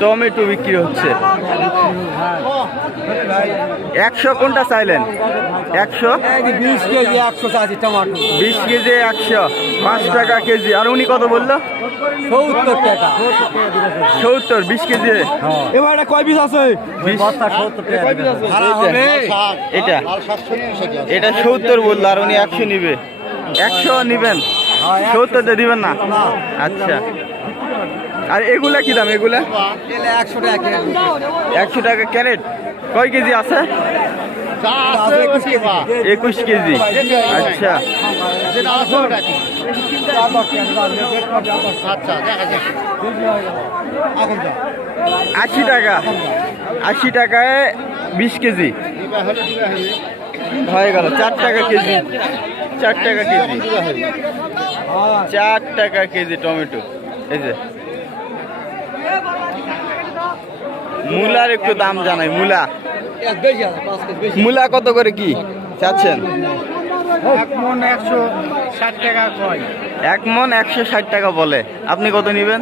Tomato বিক্রি হচ্ছে। একশো কোনটা চাইলেন? একশো? বিশ কেজি একশো। চাষি টমাটো বিশ কেজি একশো পাঁচ টাকা কেজি। আর উনি কত বলল? সত্তর। টাকা সত্তর বিশ কেজি। এবার এটা কয় পিস আছে এটা এটা সত্তর বলল, আর উনি একশো নিবে। একশো নিবেন? সত্তরটা দিবেন না? আচ্ছা। আর এগুলা কি দাম এগুলা? একশো টাকা কেজি। একশো টাকা ক্যারেট। কয় কেজি আছে? একুশ কেজি। একুশ কেজি। আচ্ছা। আশি টাকা। আশি টাকায় বিশ কেজি। হয়ে গেল চার টাকা কেজি। চার টাকা কেজি। চার টাকা কেজি টমেটো। এই যে। মূলার একটু দাম জানাই মূলা। মূলা কত করে কি চাচ্ছেন? এক মন একশো ষাট টাকা বলে। আপনি কত নেবেন?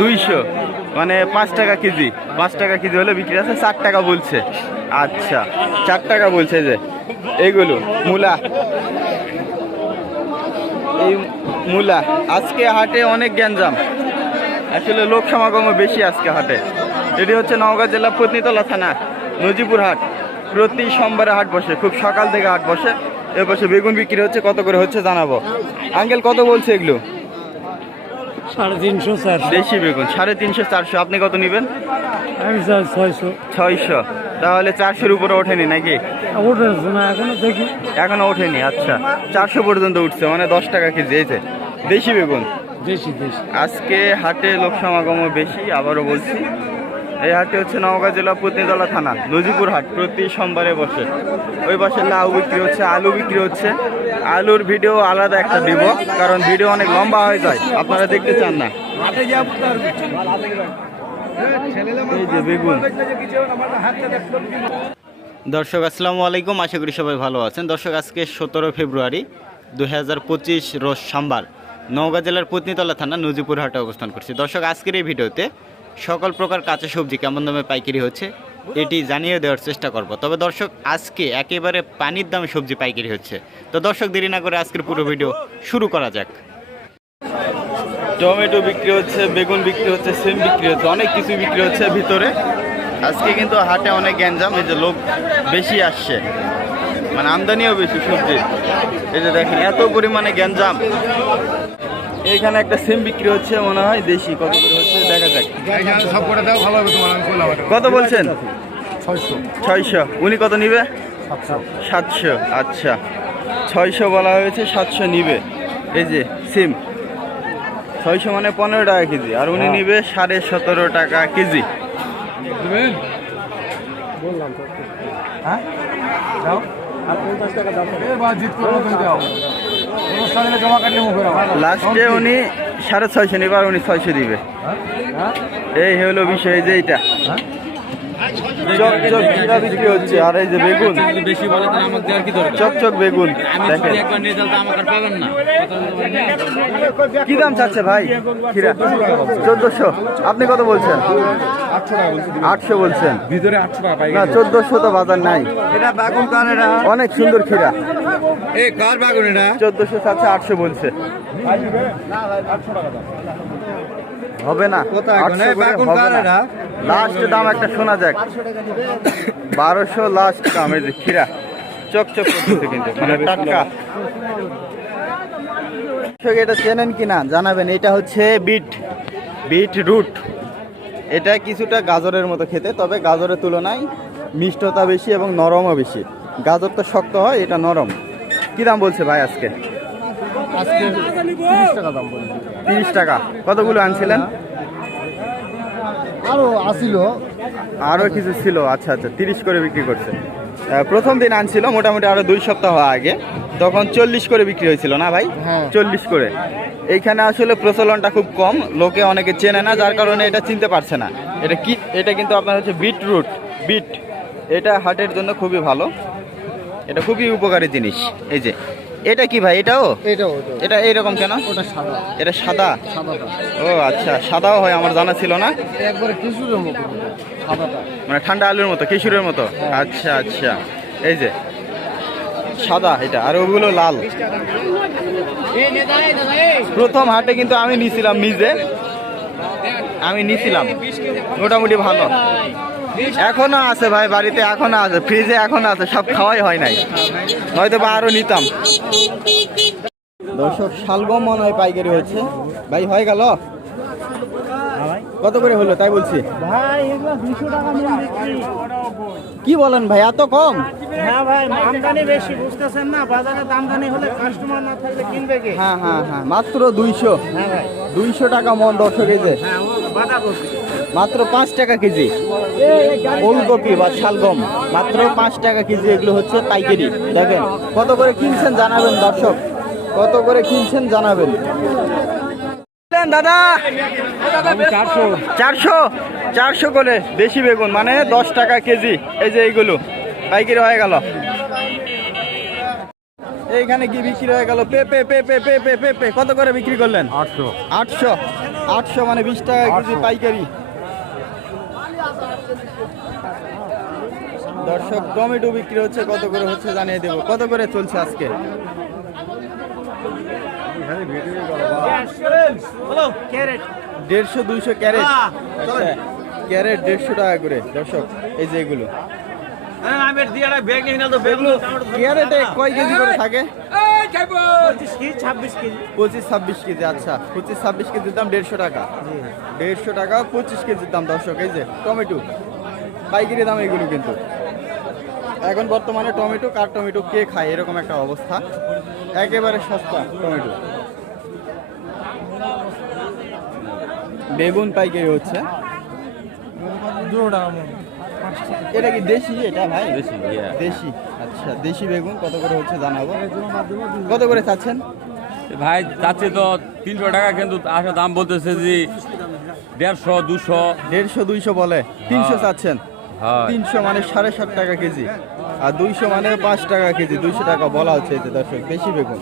দুইশো। মানে পাঁচ টাকা কেজি। পাঁচ টাকা কেজি হলে বিক্রি আছে চার টাকা বলছে। আচ্ছা চার টাকা বলছে যে এইগুলো মূলা। এই মূলা আজকে হাটে অনেক গ্যাঞ্জাম। আসলে লোক সমাগম বেশি আজকে হাটে। এটি হচ্ছে নওগাঁ জেলা পত্নীতলা থানা নজিপুর হাট। প্রতি সোমবারে হাট বসে খুব সকাল থেকে হাট বসে। এ বসে বেগুন বিক্রি হচ্ছে কত করে হচ্ছে জানাব। আঙ্কেল কত বলছে এগুলো? সাড়ে তিনশো চারশো। দেশি বেগুন সাড়ে তিনশো চারশো। আপনি কত নেবেন? আমি ছয়শো। ছয়শো। তাহলে চারশোর উপরে ওঠেনি নাকি? ওঠে এখনও দেখি। এখনও ওঠেনি আচ্ছা। চারশো পর্যন্ত উঠছে মানে দশ টাকা কেজি এই যে। দেশি বেগুন? দেশি দেশি। আজকে হাটে লোক সমাগম বেশি আবারও বলছি। এই হাটে হচ্ছে নওগাঁ জেলা পত্নীতলা থানা নজিপুর হাট প্রতি সোমবারে বসে। ওই পাশে লাউ বিক্রি হচ্ছে আলু বিক্রি হচ্ছে। আলুর ভিডিও আলাদা একটা দিব কারণ ভিডিও অনেক লম্বা হয়ে যায়। আপনারা দেখতে চান না। এই যে বেগুন। দর্শক আসসালামু আলাইকুম। আশা করি সবাই ভালো আছেন। দর্শক আজকে সতেরো ফেব্রুয়ারি দু হাজার পঁচিশ রোজ সোমবার। নওগাঁ জেলার পত্নীতলা থানা নজিপুর হাটে অবস্থান করছি। দর্শক, আজকের এই ভিডিওতে সকল প্রকার কাঁচা সবজি কেমন দামে পাইকারি হচ্ছে এটি জানিয়ে দেওয়ার চেষ্টা করব। তবে দর্শক, আজকে একেবারে পানির দামে সবজি পাইকারি হচ্ছে। তো দর্শক, দেরি না করে আজকের পুরো ভিডিও শুরু করা যাক। টমেটো বিক্রি হচ্ছে, বেগুন বিক্রি হচ্ছে, সিম বিক্রি হচ্ছে, অনেক কিছু বিক্রি হচ্ছে ভিতরে। আজকে কিন্তু হাটে অনেক গ্যাঞ্জাম, এই যে লোক বেশি আসছে। মানে আমদানিও বেশি সবজি। এই যে দেখেন এত পরিমাণে গ্যাঞ্জাম। এখানে একটা সিম বিক্রি হচ্ছে মনে হয় দেশি। কত করে হচ্ছে দেখা যাক। কত বলছেন? ছয়শো। উনি কত নিবে? সাতশো। আচ্ছা। ছয়শো বলা হয়েছে সাতশো নিবে। এই যে সিম। ছয়শো মানে পনেরো টাকা কেজি। আর উনি নিবে সাড়ে সতেরো টাকা কেজি। বললাম তো। হ্যাঁ? লাস্টে উনি সাড়ে ছয়শো নিবে উনি ছয়শো দিবে। হ্যাঁ? এই হলো বিষয় যে এইটা। চকচক কিনা বিক্রি হচ্ছে? আর এই যে বেগুন? বেশি বলে তাহলে আমাকে দেওয়ার কি দরকার? চকচক বেগুন দেখেন। একবার নিয়ে যাও তো আমাকে পাবেন না। কথা বলতে পারেন না? কি দাম চাচ্ছে ভাই? খিরা চোদ্দশো। আপনি কত বলছেন? আটশো বলছেন। ভিতরে আটশো টাকা না চোদ্দশো তো বাজার নাই। এটা বাগুন অনেক সুন্দর খিরা এই কার বাগুন এটা? চোদ্দশো চাচ্ছে আটশো বলছে। হবে না? লাস্ট দাম একটা শোনা যাক। বারোশো লাস্ট দাম এই যে খিরা চকচক করতেছে কিন্তু। মানে টাটকা। এটা চেনেন কি না জানাবেন। এটা হচ্ছে বিট। বিট রুট এটা কিছুটা গাজরের মতো খেতে তবে গাজরের তুলনায় মিষ্টতা বেশি এবং নরমও বেশি। গাজর তো শক্ত হয় এটা নরম। কি দাম বলছে ভাই আজকে? তিরিশ টাকা। কতগুলো আনছিলেন? আরও আসিল। আরও কিছু ছিল আচ্ছা আচ্ছা তিরিশ করে বিক্রি করছে। প্রথম দিন আনছিল মোটামুটি আরও দুই সপ্তাহ আগে। তখন চল্লিশ করে বিক্রি হয়েছিল না ভাই? হ্যাঁ। চল্লিশ করে। এইখানে আসলে প্রচলনটা খুব কম লোকে অনেকে চেনে না যার কারণে এটা চিনতে পারছে না। এটা কি এটা কিন্তু আপনার হচ্ছে বিট রুট বিট। এটা হার্টের জন্য খুবই ভালো। এটা খুবই উপকারী জিনিস। এই যে এটা কি ভাই এটাও? এটা এইরকম কেন? সাদা। এটা সাদা? ও আচ্ছা সাদাও হয় আমার জানা ছিল না। মানে ঠান্ডা আলুর মতো কিশোরের মতো? আচ্ছা আচ্ছা। এই যে সাদা এটা আর ওগুলো লাল। প্রথম হাটে কিন্তু আমি নিছিলাম নিজে। আমি নিছিলাম। মোটামুটি ভালো। এখনও আছে ভাই বাড়িতে এখনও আছে ফ্রিজে এখনও আছে সব খাওয়াই হয় নাই। হয়তো বা আরও নিতাম। দর্শক শালগম মনে হয় পাইকারি হয়েছে ভাই হয়ে গেল? কত করে হলো তাই বলছি? কি বলেন ভাই এত কম? হ্যাঁ ভাই আমদানি বেশি বুঝতেছেন না? বাজারে আমদানি হলে কাস্টমার না থাকলে কিনবে কে? হ্যাঁ হ্যাঁ হ্যাঁ মাত্র দুইশো। হ্যাঁ ভাই। দুইশো টাকা মন দর্শক এই যে। হ্যাঁ বাঁধাকপি মাত্র পাঁচ টাকা কেজি। ফুলকপি বা শালগম মাত্র পাঁচ টাকা কেজি এগুলো হচ্ছে পাইকারি। দেখেন কত করে কিনছেন জানাবেন দর্শক? কত করে কিনছেন জানাবেন? দাদা। চারশো। চারশো চারশো করে দেশি বেগুন মানে দশ টাকা কেজি। এই যে এইগুলো পাইকারি হয়ে গেল। এইখানে কি বিক্রি হয়ে গেল? পেঁপে পেঁপে পেঁপে পেঁপে কত করে বিক্রি করলেন? আটশো। আটশো আটশো মানে বিশ টাকা কেজি পাইকারি। দর্শক টমেটো বিক্রি হচ্ছে কত করে হচ্ছে জানিয়ে দেবো। কত করে চলছে আজকে? ক্যারেট দেড়শো দুইশো ক্যারেট। আচ্ছা, ক্যারেট দেড়শো টাকা করে। দর্শক এই যে এগুলো। পঁচিশ ছাব্বিশ কেজি। পঁচিশ ছাব্বিশ কেজি আচ্ছা। পঁচিশ ছাব্বিশ কেজির দাম দেড়শো টাকা। দেড়শো টাকা পঁচিশ কেজির দাম দর্শক এই যে টমেটো। পাইকারি দাম এগুলো কিন্তু। এখন বর্তমানে টমেটো কার টমেটো কে খায় এরকম একটা অবস্থা। একেবারে সস্তা টমেটো। বেগুন পাইকারি হচ্ছে। এটা কি দেশি এটা ভাই? দেশি দেশি। আচ্ছা দেশি বেগুন কত করে হচ্ছে জানাব? কত করে চাচ্ছেন? ভাই যাচ্ছে তো তিনশো টাকা কিন্তু আসলে দাম বলতেছে যে দেড়শো দুশো। দেড়শো দুইশো বলে। তিনশো চাচ্ছেন। হয় তিনশো মানে সাড়ে সাত টাকা কেজি। আর দুইশো মানে পাঁচ টাকা কেজি। দুইশো টাকা বলা হচ্ছে এতে দর্শক বেশি বেগুন।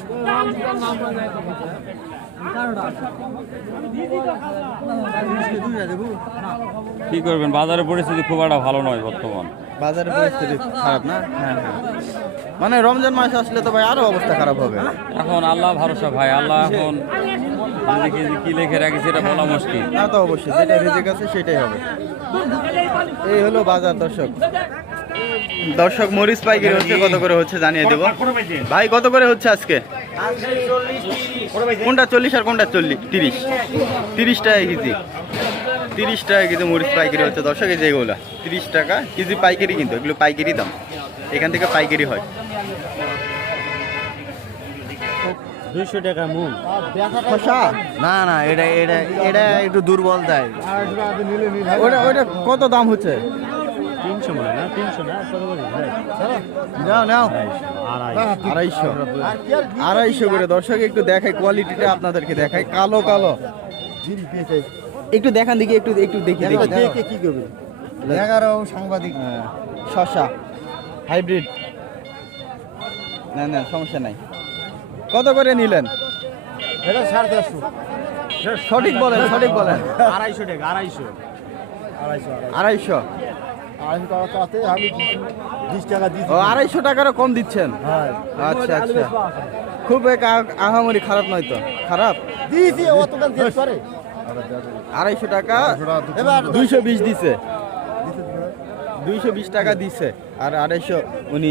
কি করবেন? বাজারের পরিস্থিতি খুব একটা ভালো নয় বর্তমান। বাজারের পরিস্থিতি খারাপ না? হ্যাঁ হ্যাঁ। মানে রমজান মাস আসলে তো ভাই আরও অবস্থা খারাপ হবে। এখন আল্লাহ ভরসা ভাই আল্লাহ এখন কি লিখে রাখি সেটা বলা মুশকিল। না তো অবশ্যই যেটা রিজিক আছে সেটাই হবে। এই হলো বাজার, দর্শক। দর্শক, মরিচ পাইকারি হচ্ছে, কত করে হচ্ছে জানিয়ে দেবো। ভাই, কত করে হচ্ছে আজকে? কোনটা চল্লিশ আর কোনটা চল্লিশ তিরিশ? তিরিশ টাকা কেজি। তিরিশ টাকা কেজি মরিচ পাইকারি হচ্ছে। দর্শক, এই যে এগুলো, তিরিশ টাকা কেজি পাইকারি কিন্তু, এগুলো পাইকারি দাম। এখান থেকে পাইকারি হয়। দুইশো টাকা মন না না এটা এটা এটা একটু দুর্বল দেয় ওটা ওটা কত দাম হচ্ছে? তিনশো মানে না? না নাও নাও। আড়াইশো। আড়াইশো। করে। দর্শক একটু দেখাই কোয়ালিটিটা আপনাদেরকে দেখাই। কালো কালো। একটু দেখান দেখি একটু একটু দেখি দেখি কি করবে? এগারো সাংবাদিক। হ্যাঁ, শশা। হাইব্রিড। না না সমস্যা নাই। কত করে নিলেন? এটা সাড়ে চারশো। সঠিক বলেন সঠিক বলেন। আড়াইশো টাকা আড়াইশো। আড়াইশো আড়াইশো। টাকারও কম দিচ্ছেন? হ্যাঁ। আচ্ছা আচ্ছা। খুব এক আহামরি খারাপ নয় তো? খারাপ? আড়াইশো টাকা দুইশো বিশ। দিছে। দুইশো বিশ টাকা দিছে। আর আড়াইশো উনি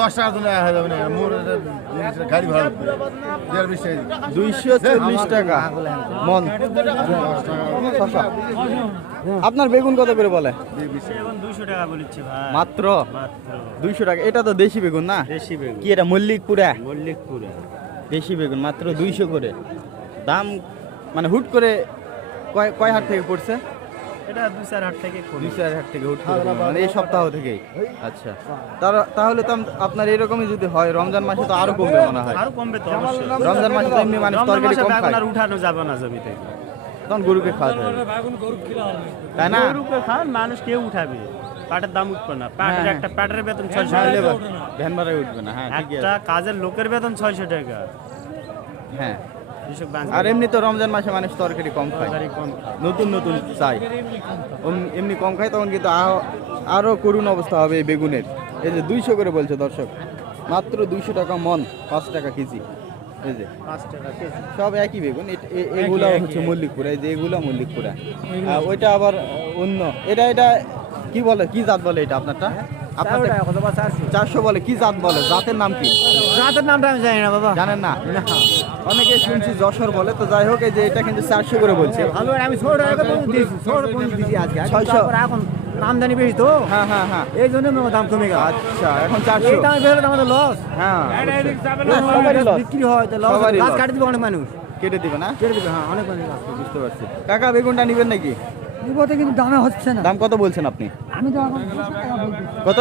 দশ টাকা তো যাবে না গাড়ি ভাড়া দেড় বিশ টাকা। দুইশো চল্লিশ টাকা। মন। আপনার বেগুন কত করে বলে? মাত্র? মাত্র দুইশো টাকা। এটা তো দেশি বেগুন না? দেশি বেগুন কি এটা মল্লিকপুরা মল্লিকপুরে? দেশি বেগুন মাত্র দুইশো করে। দাম মানে হুট করে কয় কয় হাট থেকে পড়ছে? এটা দুই চার হাট থেকে দুই চার হাট থেকে উঠবে মানে এই সপ্তাহ থেকেই। আচ্ছা। তার- তাহলে তো আম- আপনার এরকমই যদি হয় রমজান মাসে তো আরও কমবে মনে হয়। আরও কমবে তো অবশ্যই। রমজান মাসে তো এমনি মানুষ রমজান তরকারি মাসে কম এখন খায়। আর উঠানো যাবে না জমি থেকে তখন গরুকে খাওয়াতে হবে। তাই না? গরুকে খান মানুষ কেউ উঠাবে। পাটের দাম উঠবে না। পাটের হ্যাঁ। একটা পাটের বেতন ছয়শো তাহলে টাকা। ভ্যান ভাড়ায় উঠবে না। হ্যাঁ ঠিকই একটা আছে। কাজের লোকের বেতন ছয়শো টাকা। হ্যাঁ। আর এমনি তো রমজান মাসে মানুষ তরকারি কম খায়। নতুন নতুন চাই। এমনি কম খায় তখন কিন্তু আরো- আরও করুণ অবস্থা হবে এই বেগুনের। এই যে দুইশো করে বলছে দর্শক। মাত্র দুইশো টাকা মন পাঁচ টাকা কেজি। এই যে। পাঁচ টাকা কেজি। সব একই বেগুন। এগুলা হচ্ছে মল্লিকপুরা। এই যে এগুলা মল্লিকপুরা। ওইটা আবার অন্য। এটা এটা কি বলে? কি জাত বলে এটা আপনারটা? চারশো বলে কি জাত বলে? জাতের নাম কি? রাতের নামটা আমি জানি না বাবা। জানেন না? অনেকে শুনছি যশোর বলে তো যাই হোক এই যে এটা কিন্তু চারশো করে বলছে। ভালো আমি ছোট টাকা আজকে। ছয়শো। এখন আমদানি বেশি তো। হ্যাঁ হ্যাঁ হ্যাঁ। এই জন্য দাম কমে গেল। আচ্ছা এখন চারশো। এই দামে বেরোলে আমাদের লস হ্যাঁ বিক্রি হয় তো লস গাছ। কাটি দিবে অনেক মানুষ। কেটে দিবে না? কেটে দিবে হ্যাঁ অনেক মানুষ বুঝতে পারছি। কাকা বেগুনটা নিবেন নাকি? দিবে কিন্তু দামে হচ্ছে না। দাম কত বলছেন আপনি? আমি তো এখন দুশো কত?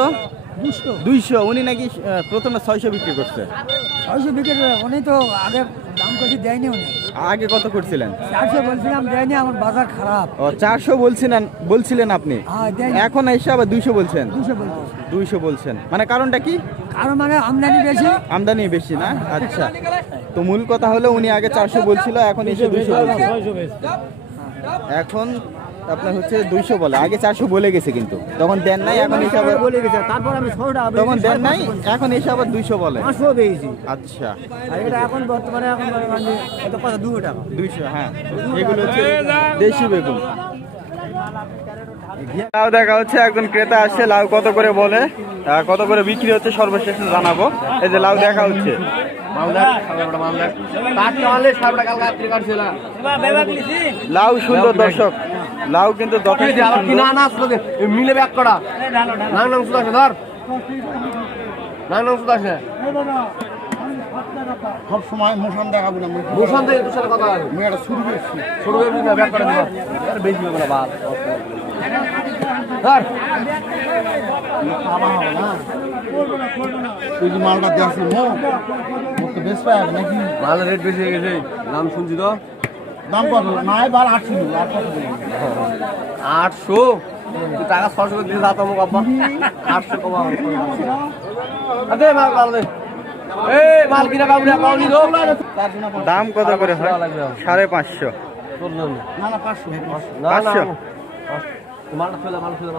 দুইশো। উনি নাকি প্রথমে ছয়শো বিক্রি করছে। ছয়শো বিক্রি উনি তো আগে দাম কষি দেয়নি উনি। আগে কত করছিলেন? চারশো বলছিলাম দেয়নি আমার বাজার খারাপ। ও চারশো বলছিলেন বলছিলেন আপনি? হ্যাঁ এখন এসে আবার দুইশো বলছেন? দুশো দুইশো বলছেন। মানে কারণটা কি? কারণ মানে আমদানি বেশি। আমদানি বেশি না? আচ্ছা। তো মূল কথা হলো উনি আগে চারশো বলছিল এখন এসে দুইশো বলছে। এখন আপনার হচ্ছে দুইশো বলে। আগে চারশো বলে গেছে কিন্তু। তখন দেন নাই এখন এসে আবার বলে গেছে তারপর আমি ছটা তখন দেন নাই এখন এসে আবার দুইশো বলে। পাঁচশো পেয়েছি আচ্ছা। আর এটা এখন বর্তমানে এখন মানে মানে দুশো টাকা। দুইশো হ্যাঁ। এগুলো হচ্ছে দেশি বেগুন। লাউ দেখা হচ্ছে একজন ক্রেতা আসছে লাউ কত করে বলে আহ, কত করে বিক্রি হচ্ছে সর্বশেষ জানাব। এই যে লাউ দেখা হচ্ছে। লাউ সুন্দর দর্শক লাউ কিন্তু মিলে ব্যাক করা ধর সব সময় মোশন দেখাবো না মোশন সাথে কথা আমি শুরু করছি। শুরু করে দিবি ব্যাক করে দিবা আর বেশি হবে না বাদ ধর তুই যে মালটা দেখছিস মো? মোর তো বেশ পায় নাকি? মালের রেট বেশি হয়ে গেছে দাম শুনছি তো। দাম কত? নাই বার আটশো টাকা ছশো করে দিয়ে আব্বা আটশো কমা আরে মাল এই কিনা পাবো পাওনি তো। দাম কত করে হয়? সাড়ে পাঁচশো। না না পাঁচশো। না পাঁচশো? মালটা ফেলে মাল ফেলে